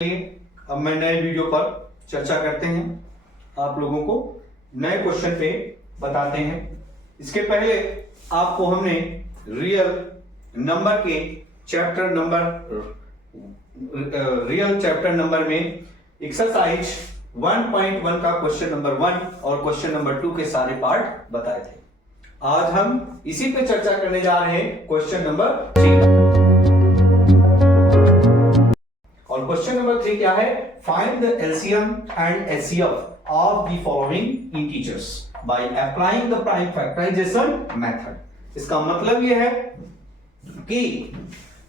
अब मैं नए वीडियो पर चर्चा करते हैं, आप लोगों को नए क्वेश्चन पे बताते हैं। इसके पहले आपको हमने रियल चैप्टर नंबर में एक्सरसाइज 1.1 का क्वेश्चन नंबर 1 और क्वेश्चन नंबर 2 के सारे पार्ट बताए थे। आज हम इसी पे चर्चा करने जा रहे हैं क्वेश्चन नंबर 3। और क्वेश्चन नंबर 3 क्या है? Find the LCM and HCF of the following integers by applying the prime factorisation method. इसका मतलब यह है कि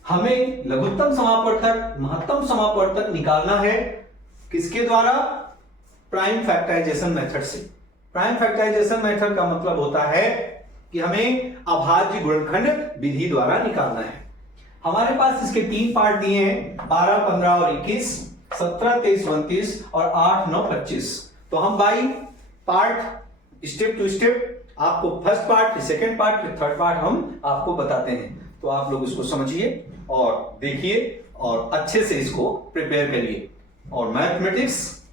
हमें लघुत्तम समापवर्तक महत्तम समापवर्तक निकालना है। किसके द्वारा? प्राइम फैक्टराइजेशन मेथड से। प्राइम फैक्टराइजेशन मेथड का मतलब होता है कि हमें अभाज्य गुणनखंड विधि द्वारा निकालना है। हमारे पास इसके 3 पार्ट दिए हैं, 12, 15 और 21, 17, 23, 29 और 8, 9, 25। तो हम by part step to step आपको फर्स्ट पार्ट, फिर सेकेंड पार्ट, फिर थर्ड पार्ट हम आपको बताते हैं। तो आप लोग इसको समझिए और देखिए और अच्छे से इसको प्रिपेयर करिए। और मैथमेटिक्स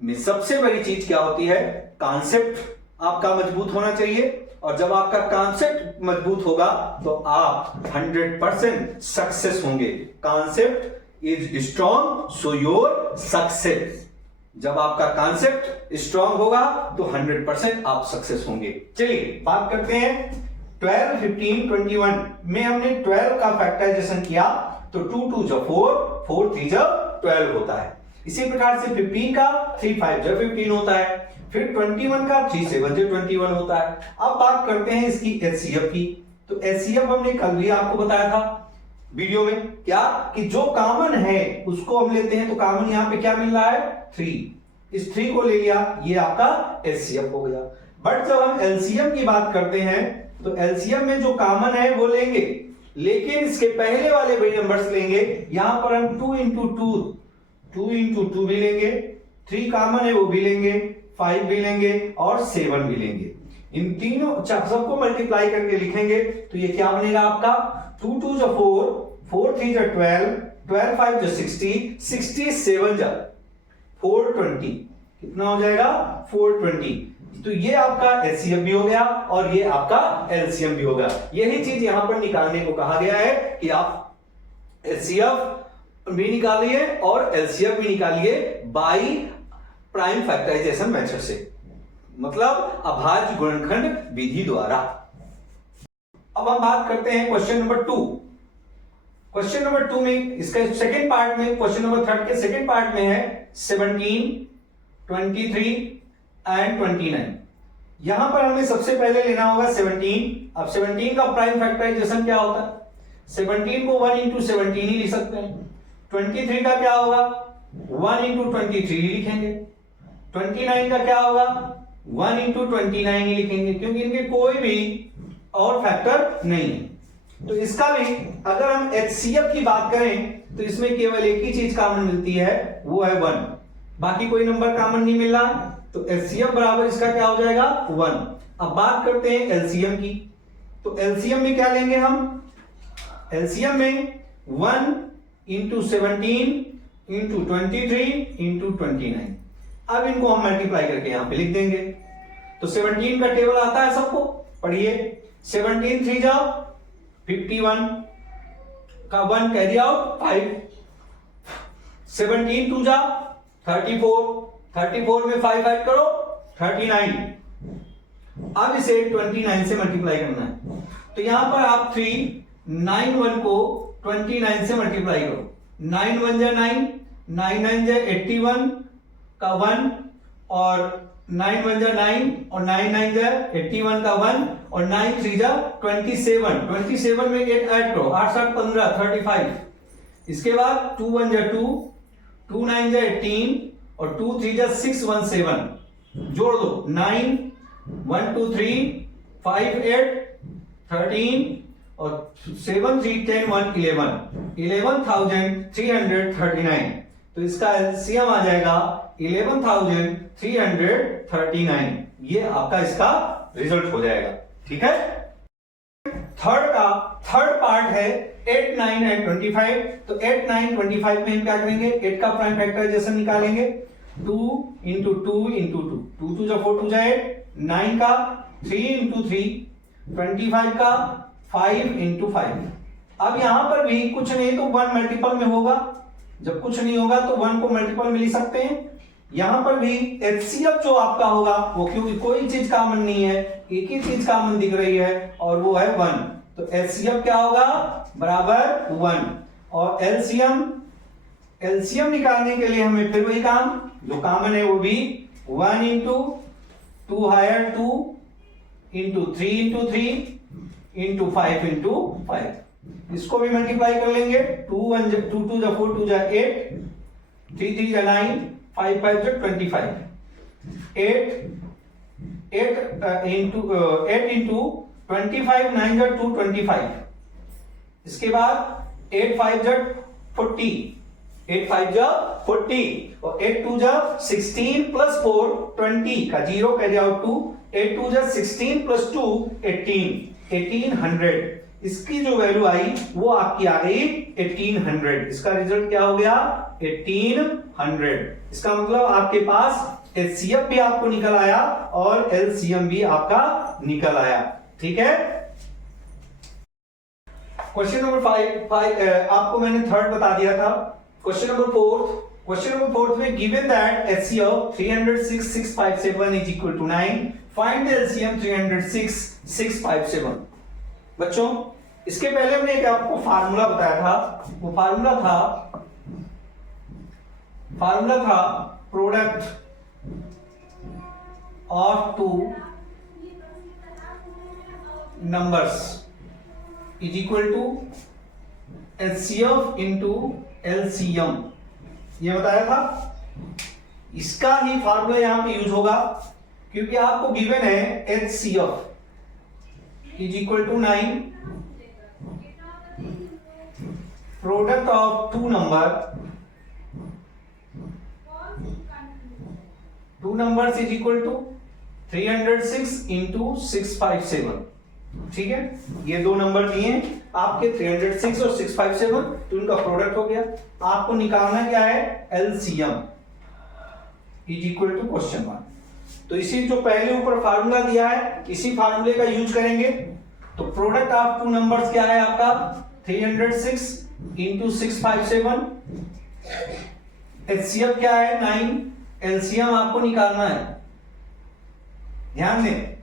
में सबसे बड़ी चीज क्या होती है? कॉन्सेप्ट आपका मजबूत होना चाहिए। और जब आपका कॉन्सेप्ट मजबूत होगा तो आप 100% सक्सेस होंगे। Concept is strong so your success. जब आपका कॉन्सेप्ट स्ट्रॉन्ग होगा तो 100% आप सक्सेस होंगे। चलिए बात करते हैं 12, 15, 21 में हमने 12 का फैक्टराइजेशन किया तो 2 2 जा 4, 4 3 जा 12 होता है। इसी प्रकार से 15 का 3 5 जा 15 होता है। फिर 21 का 3 7 जा 21 होता है। अब बात करते हैं इसकी एचसीएफ की। तो एचसीएफ हमने कल भी आपको बताया था वीडियो में, क्या कि जो कॉमन है उसको हम लेते हैं। तो कॉमन यहां पे क्या मिल रहा है? 3। इस 3 को ले लिया, ये आपका एचसीएफ हो गया। बट जब हम एलसीएम की बात करते हैं तो एलसीएम में जो कॉमन है वो लेंगे, लेकिन इसके पहले वाले बड़े नंबर्स लेंगे। यहां पर हम 2 इंटू 2 भी लेंगे, 3 कॉमन है वो भी लेंगे, 5 भी लेंगे और 7 भी लेंगे। इन तीनों सबको मल्टीप्लाई करके लिखेंगे तो ये क्या बनेगा आपका? 2 2 जा 4, 4 3 जा 12, 12 5 जा 60, 67 जा 420। कितना हो जाएगा? 420। तो ये आपका एचसीएफ भी हो गया और ये आपका एलसीएम भी होगा। यही चीज यहां पर निकालने को कहा गया है कि आप एचसीएफ भी निकालिए और एलसीएफ भी निकालिए बाई प्राइम फैक्टराइजेशन मेथड से, मतलब अभाज्य गुणनखंड विधि द्वारा। अब हम बात करते हैं क्वेश्चन नंबर 2। क्वेश्चन नंबर 2 में इसका सेकंड पार्ट में, क्वेश्चन नंबर 3 के सेकंड पार्ट में है 17, 23 एंड 29। यहां पर हमें सबसे पहले लेना होगा 17। अब 17 का प्राइम फैक्टराइजेशन क्या होता है? 17 को 1 इंटू 17 ही लिख सकते हैं। 23 का क्या होगा? 1 इंटू 23 ही लिखेंगे। 29 का क्या होगा? 1 इंटू 29 ही लिखेंगे, क्योंकि इनके कोई भी और फैक्टर नहीं है। तो इसका भी अगर हम एचसीएफ की बात करें तो इसमें केवल एक ही चीज कॉमन मिलती है, वो है 1। बाकी कोई नंबर कॉमन नहीं मिल रहा, तो एचसीएफ बराबर इसका क्या हो जाएगा? 1। अब बात करते हैं एलसीएम की। तो एलसीएम में क्या लेंगे हम? एलसीएम में 1 इंटू 17 इंटू 23 इंटू 29। अब इनको हम मल्टीप्लाई करके यहां पे लिख देंगे। तो 17 का टेबल आता है सबको, पढ़िए। 17 3 जा 51 का 1 कैरी आउट 5, 17 2 जा 34, 34 में 5 ऐड करो 39। अब इसे 29 से मल्टीप्लाई करना है। तो यहां पर आप 3 9 1 को 29 से मल्टीप्लाई करो। 9 1 जा 9, 9 9 जा 81 का 1 और 9 1 जा 9 और 9 9 जा 81 का 1 और 9 3 जा 27। 27 में 8 ऐड करो, 8 7 15 35। इसके बाद 2 1 जा 2, 2 9 जा 18 और 2 3 जा 6 1 7। जोड़ दो 9 1 2 3 5 8 13 और 7 3 10 1 11, 11,339। तो इसका एलसीएम आ जाएगा 11,339। ये आपका इसका रिजल्ट हो जाएगा। ठीक है। थर्ड पार्ट है 8, 9 एंड 25। तो 8, 9, 25 में हम क्या करेंगे, 8 का प्राइम फैक्टराइजेशन निकालेंगे। 2 इंटू 2 इंटू 2, 2 2 जा 4 2 जा 8, 9 का 3 इंटू 3, 25 का 5 इंटू 5। अब यहां पर भी कुछ नहीं तो 1 मल्टीपल में होगा, जब कुछ नहीं होगा तो 1 को मल्टीपल में लिख सकते हैं। यहां पर भी एचसीएफ जो आपका होगा वो, क्योंकि कोई चीज कॉमन नहीं है, एक ही चीज कॉमन दिख रही है और वो है 1, तो एचसीएफ क्या होगा, बराबर 1। और एलसीएम निकालने के लिए हमें फिर वही काम जो कॉमन है वो भी 1 into 2 higher 2 into 3 into 3 into 5 into 5। इसको भी मल्टीप्लाई कर लेंगे। 2 1 2 2 जा 4 2 जा 8, 3 3 जा 9, 5 5 जा 25। 8 इंटू 25, 9 जा 225। इसके बाद 8 5 जा 40, 8 5 जा 40 और 8 2 जा 16 प्लस 4 20 का 0 कैरी आउट 2, 8 2 जा 16 प्लस 2 1800। इसकी जो वैल्यू आई वो आपकी आ गई 1800। इसका रिजल्ट क्या हो गया, 1800। इसका मतलब आपके पास एचसीएफ भी आपको निकल आया और एलसीएम भी आपका निकल आया। ठीक है। क्वेश्चन नंबर 5 आपको मैंने थर्ड बता दिया था। क्वेश्चन नंबर 4 में given that HCF 306 657 is equal to 9, find the LCM 306 657। बच्चों इसके पहले हमने एक आपको फार्मूला बताया था, वो फार्मूला था product of two numbers is equal to HCF into LCM, ये बताया था। इसका ही फार्मूला यहां पे यूज होगा क्योंकि आपको गिवन है HCF is equal to 9 product of two numbers is equal to 306 into 657। ठीक है, ये दो नंबर दिए आपके 306 और 657, तो इनका प्रोडक्ट हो गया। आपको निकालना क्या है, LCM is equal to question mark. तो इसी जो पहले ऊपर फार्मूला दिया है इसी फार्मूले का यूज करेंगे। तो प्रोडक्ट ऑफ टू नंबर्स क्या है आपका 306 इंटू 657, एचसीएफ क्या है 9, एलसीएम आपको निकालना है। ध्यान दें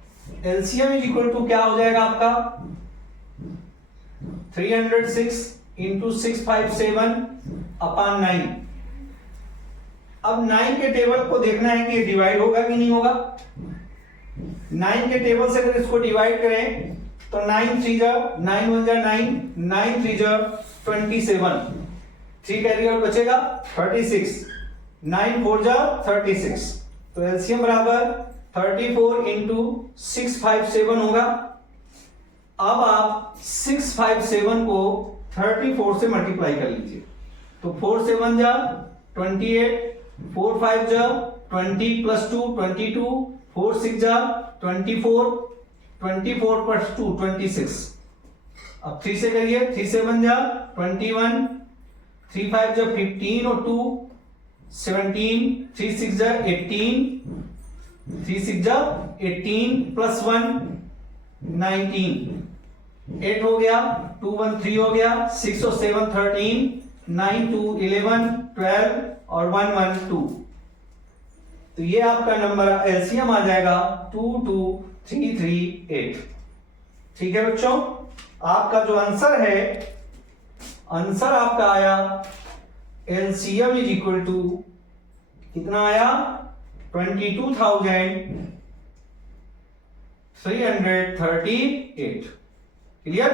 एलसीएम इज इक्वल टू क्या हो जाएगा आपका 306 इंटू 657 अपॉन 9। अब 9 के टेबल को देखना है कि ये डिवाइड होगा कि नहीं होगा। 9 के टेबल से अगर इसको डिवाइड करें तो 9 3 जा 9 1 जा 9, 9 3 जा 27, 3 कैरी आउट बचेगा 36, 9 4 जा 36। तो एलसीएम बराबर 34 इंटू 657 होगा। अब आप 657 को 34 से मल्टीप्लाई कर लीजिए। तो 4 7 जा 28, 4 5 जा 20 प्लस 2 22, 4 6 जा 24, 24 प्लस 2 26। अब 3 से करिए, 3 7 जा 21, 3 5 जा 15 और 2 17, 3 6 जा 18, 3 6 जा 18 प्लस 1 19, 8 हो गया, 2 1 3 हो गया, 6 और 7 13, 9 2 11 12 और 1 1 2। तो ये आपका नंबर एलसीएम आ जाएगा 22338। ठीक है बच्चों, आपका जो आंसर है, आंसर आपका आया एलसीएम इज इक्वल टू कितना आया 22,338। क्लियर।